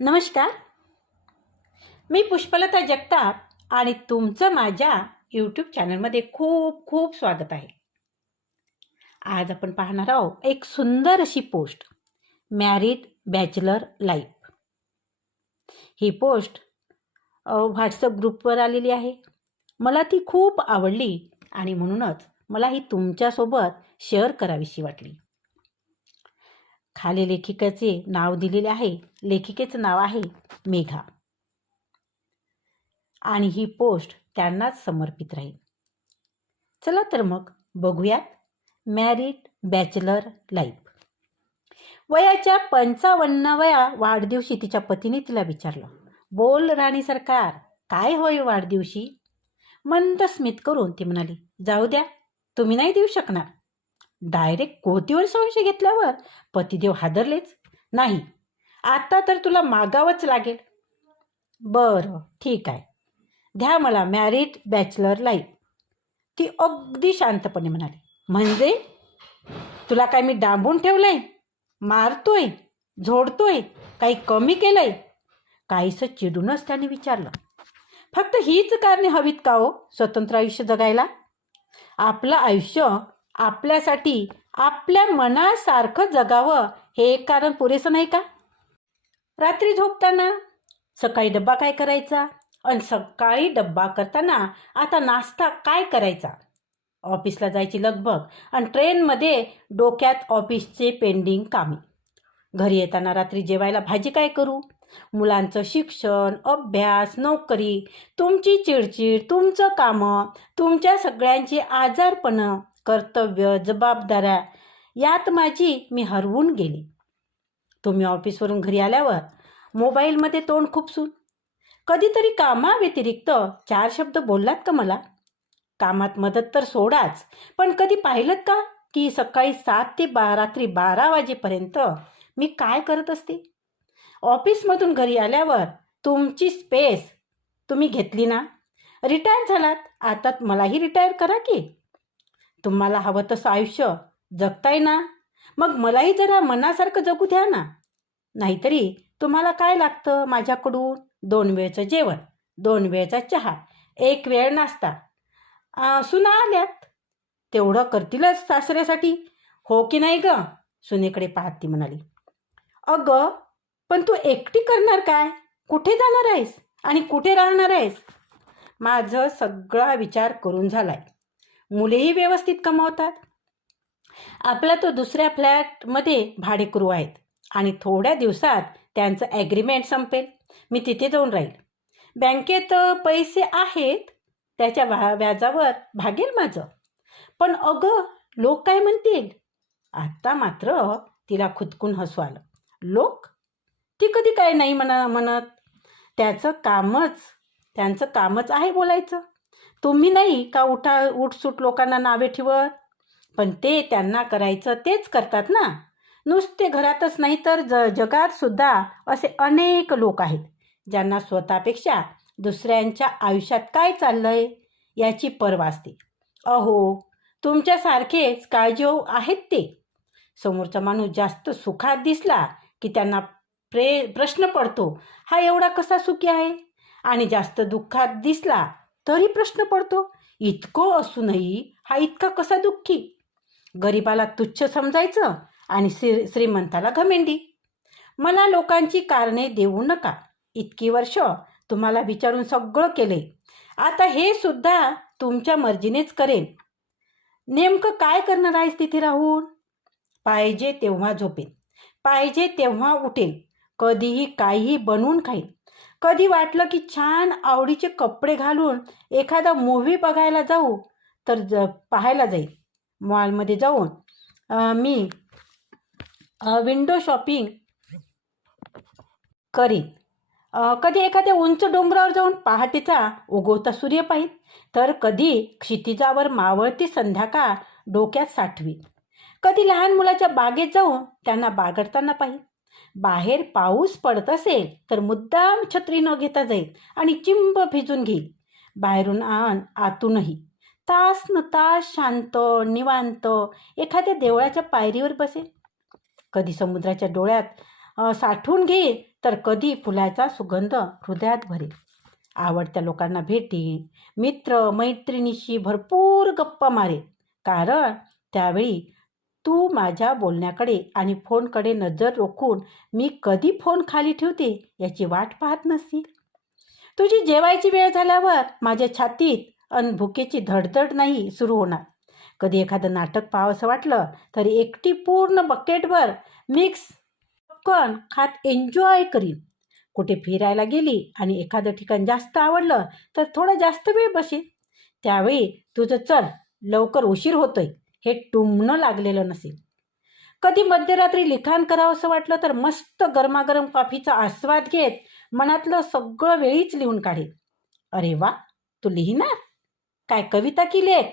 नमस्कार. मी पुष्पलता जगताप आणि तुमचं माझ्या यूट्यूब चॅनलमध्ये खूप खूप स्वागत आहे. आज आपण पाहणार आहोत एक सुंदर अशी पोस्ट मॅरिड बॅचलर लाईफ ही पोस्ट व्हॉट्सअप ग्रुपवर आलेली आहे. मला ती खूप आवडली आणि म्हणूनच मला ही तुमच्यासोबत शेअर करावीशी वाटली. खाली लेखिकेचे नाव दिलेले आहे. लेखिकेचं नाव आहे मेघा. आणि ही पोस्ट त्यांनाच समर्पित राहील. चला तर मग बघूयात मॅरिड बॅचलर लाईफ. वयाच्या पंचावन्नाव्या वाढदिवशी तिच्या पतीने तिला विचारलं बोल राणी सरकार काय होय वाढदिवशी? मंद स्मित करून ती म्हणाली जाऊ द्या तुम्ही नाही देऊ शकणार. डायरेक्ट कोतीवर संशय घेतल्यावर पतिदेव हादरलेच. नाही आता तर तुला मागावंच लागेल. बरं ठीक आहे. द्या मला मॅरिड बॅचलर लाईफ ती अगदी शांतपणे म्हणाली. म्हणजे? तुला काय मी डांबून ठेवलं आहे मारतोय? झोडतोय? काही कमी केलंय? काहीसं चिडूनच त्याने विचारलं. फक्त हीच कारणे हवीत का हो स्वतंत्र आयुष्य जगायला? आपलं आयुष्य आपल्यासाठी आपल्या मनासारखं जगावं हे एक कारण पुरेसं नाही का? रात्री झोपताना सकाळी डब्बा काय करायचा आणि सकाळी डब्बा करताना आता नाश्ता काय करायचा? ऑफिसला जायची लगबग आणि ट्रेनमध्ये डोक्यात ऑफिसचे पेंडिंग कामे. घरी येताना रात्री जेवायला भाजी काय करू? मुलांचं शिक्षण अभ्यास नोकरी तुमची चिडचिड तुमचं कामं तुमच्या सगळ्यांची आजारपणं कर्तव्य जबाबदाऱ्या यात माझी मी हरवून गेली. तुम्ही ऑफिसवरून घरी आल्यावर मोबाईलमध्ये तोंड खुपसून कधीतरी कामाव्यतिरिक्त चार शब्द बोललात का मला? कामात मदत तर सोडाच पण कधी पाहिलं का की सकाळी सात ते बा रात्री बारा वाजेपर्यंत मी काय करत असते? ऑफिसमधून घरी आल्यावर तुमची स्पेस तुम्ही घेतली ना? रिटायर झालात आता मलाही रिटायर करा की? तुम्हाला हवं तसं आयुष्य जगताय ना? मग मलाही जरा मनासारखं जगू द्या ना. नाहीतरी तुम्हाला काय लागतं माझ्याकडून? दोन वेळचं जेवण दोन वेळचा चहा एक वेळ नाश्ता. सुना आल्यात. तेवढं करतीलच सासऱ्यासाठी. हो की नाही ग? सुनेकडे पाहत ती म्हणाली. अगं पण तू एकटी करणार काय? कुठे जाणार आहेस? आणि कुठे राहणार आहेस? माझं सगळा विचार करून झालाय. मुलेही व्यवस्थित कमावतात. आपला तो दुसऱ्या फ्लॅटमध्ये भाडेकरू आहेत आणि थोड्या दिवसात त्यांचं ॲग्रीमेंट संपेल. मी तिथे जाऊन राहील. बँकेत पैसे आहेत त्याच्या व्याजावर भागेल माझं. पण अगं लोक काय म्हणतील? आत्ता मात्र तिला खुदकून हसू आलं. लोक? ती कधी काय नाही म्हणा म्हणत. त्याचं कामच त्यांचं कामच आहे बोलायचं. तुम्ही नाही का उठा उठसूट लोकांना नावे ठेवत? पण ते त्यांना करायचं तेच करतात ना. नुसते घरातच नाही तर ज जगात सुद्धा असे अनेक लोक आहेत ज्यांना स्वतःपेक्षा दुसऱ्यांच्या आयुष्यात काय चाललंय याची पर्वा असते. अहो तुमच्यासारखेच काळजीव आहेत ते. समोरचा माणूस जास्त सुखात दिसला की त्यांना प्रे प्रश्न पडतो हा एवढा कसा सुखी आहे? आणि जास्त दुःखात दिसला तरी प्रश्न पडतो. इतकं असूनही हा इतका कसा दुःखी? गरिबाला तुच्छ समजायचं आणि श्री श्रीमंताला घमेंडी. मला लोकांची कारणे देऊ नका. इतकी वर्ष तुम्हाला विचारून सगळं केले. आता हे सुद्धा तुमच्या मर्जीनेच करेन. नेमकं काय करणार आहेस तिथे राहून? पाहिजे तेव्हा झोपेन. पाहिजे तेव्हा उठेन. कधीही काहीही बनवून खाईन. कधी वाटलं की छान आवडीचे कपडे घालून एखादा मूव्ही बघायला जाऊ तर ज पाहायला जाईल. मॉलमध्ये जाऊन मी विंडो शॉपिंग करीन. कधी एखाद्या उंच डोंगरावर जाऊन पहाटेचा उगवता सूर्य पाहिन तर कधी क्षितिजावर मावळती संध्याकाळ डोक्यात साठवीन. कधी लहान मुलाच्या बागेत जाऊन त्यांना बागडताना पाहिजे बाहेर पाऊस पडत असेल तर मुद्दाम छत्री न घेता जाईल आणि चिंब भिजून घेईल. बाहेरून आण आतूनही. तास न तास शांत निवांत एखाद्या देवळाच्या पायरीवर बसेल. कधी समुद्राच्या डोळ्यात साठवून घेईल तर कधी फुलाचा सुगंध हृदयात भरेल. आवडत्या लोकांना भेटी मित्र मैत्रिणीशी भरपूर गप्पा मारेल. कारण त्यावेळी तू माझ्या बोलण्याकडे आणि फोनकडे नजर रोखून मी कधी फोन खाली ठेवते याची वाट पाहत नसतील तुझी जेवायची वेळ झाल्यावर माझ्या छातीत अन भुकेची धडधड नाही सुरू होणार. कधी एखादं नाटक पाहावंसं वाटलं तर एकटी पूर्ण बकेटभर मिक्स पॉपकॉर्न खात एन्जॉय करीन. कुठे फिरायला गेली आणि एखादं ठिकाण जास्त आवडलं तर थोडा जास्त वेळ बसेल त्यावेळी तुझं चल लवकर उशीर होतोय. हे टुमणं लागलेलं नसेल. कधी मध्यरात्री लिखाण करावंसं वाटलं तर मस्त गरमागरम कॉफीचा आस्वाद घेत मनातलं सगळं वेळीच लिहून काढेल. अरे वा तू लिहिणार? काय कविता की लेख?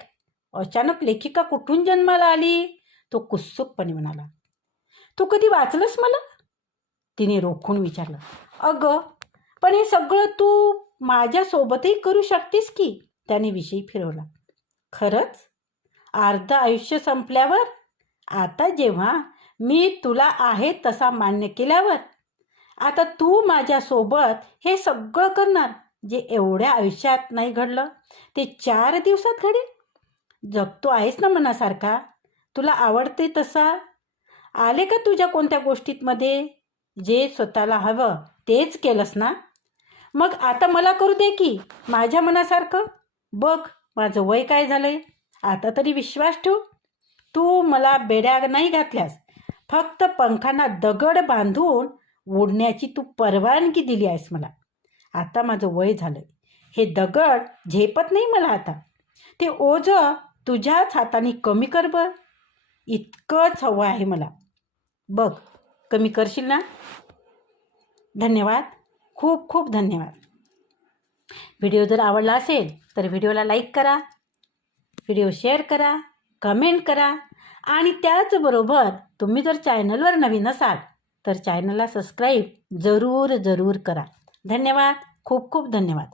अचानक लेखिका कुठून जन्माला आली? तो कुत्सुकपणे म्हणाला. तू कधी वाचलंस मला? तिने रोखून विचारलं. अगं पण हे सगळं तू माझ्यासोबतही करू शकतेस की? त्याने विषयी फिरवला. खरंच? अर्ध आयुष्य संपल्यावर आता जेव्हा मी तुला आहे तसा मान्य केल्यावर आता तू माझ्यासोबत हे सगळं करणार जे एवढ्या आयुष्यात नाही घडलं ते चार दिवसात घडेल. जगतो आहेस ना मनासारखा तुला आवडते तसा? आले का तुझ्या कोणत्या गोष्टीतमध्ये जे स्वतःला हवं तेच केलंस ना? मग आता मला करू दे की माझ्या मनासारखं? बघ माझं वय काय झालंय? आता तरी विश्वास ठेव. तू मला बेड्या नाही घातल्यास. फक्त पंखांना दगड बांधून उडण्याची तू परवानगी दिली आहेस मला. आता माझं वय झालं हे दगड झेपत नाही मला आता. ते ओझं तुझ्याच हाताने कमी कर बर. इतकंच हवं आहे मला. बघ कमी करशील ना? धन्यवाद. खूप खूप धन्यवाद. व्हिडिओ जर आवडला असेल तर व्हिडिओला लाईक करा. व्हिडिओ शेअर करा कमेंट करा आणि त्याचबरोबर तुम्ही जर चॅनलवर नवीन असाल तर चॅनलला सबस्क्राईब जरूर जरूर करा. धन्यवाद. खूप खूप धन्यवाद.